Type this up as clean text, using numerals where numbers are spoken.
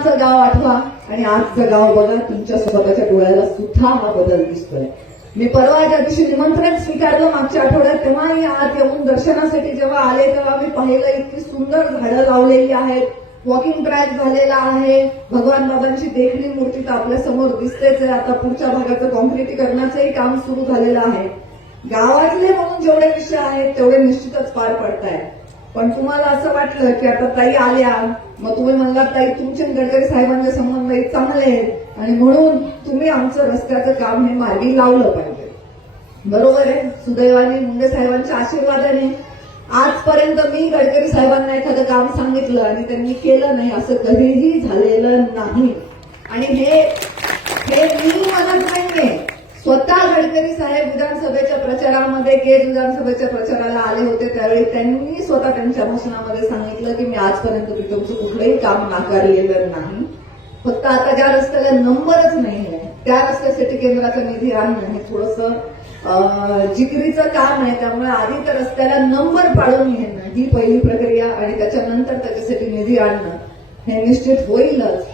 तेव्हाचं गाव आठवा आणि आजचं गाव बघा. तुमच्या स्वतःच्या डोळ्याला सुद्धा हा बदल दिसतोय. मी परवा ज्या दिवशी निमंत्रण स्वीकारलं मागच्या आठवड्यात, तेव्हाही आत येऊन दर्शनासाठी जेव्हा आले तेव्हा मी पाहिलं इतकी सुंदर झाडं लावलेली आहेत, वॉकिंग ट्रॅक झालेला आहे, भगवान बाबांची देखणी मूर्ती तर आपल्या समोर दिसतेच आहे. आता पुढच्या भागाचं कॉन्क्रिटीकरणाचंही काम सुरू झालेलं आहे. गावातले म्हणून जेवढे विषय आहेत तेवढे निश्चितच पार पडतायत. पण तुम्हाला असं वाटलं की आता ताई आल्या, मग तुम्ही म्हणलात ताई तुमचे गडकरी साहेबांचे संबंध चांगले आहेत आणि म्हणून तुम्ही आमचं रस्त्याचं काम हे मार्गी लावलं पाहिजे. बरोबर आहे. सुदैवाने मुंडे साहेबांच्या आशीर्वादाने आजपर्यंत मी गडकरी साहेबांना एखादं काम सांगितलं आणि त्यांनी केलं नाही असं कधीही झालेलं नाही. आणि हे मी म्हणत नाहीये, स्वतः गडकरी साहेब विधानसभेच्या प्रचारामध्ये केज विधानसभेच्या प्रचाराला आले होते त्यावेळी त्यांनी स्वतः त्यांच्या भाषणामध्ये सांगितलं की मी आजपर्यंत तुमचं कुठलंही काम नाकारलेलं नाही. फक्त आता ज्या रस्त्याला नंबरच नाहीये त्या रस्त्यासाठी केंद्राचा निधी आणणं हे थोडंसं जिकिरीचं काम आहे. त्यामुळे आधी त्या रस्त्याला नंबर पाडून घेणं ही पहिली प्रक्रिया आणि त्याच्यानंतर त्याच्यासाठी निधी आणणं हे निश्चित होईलच.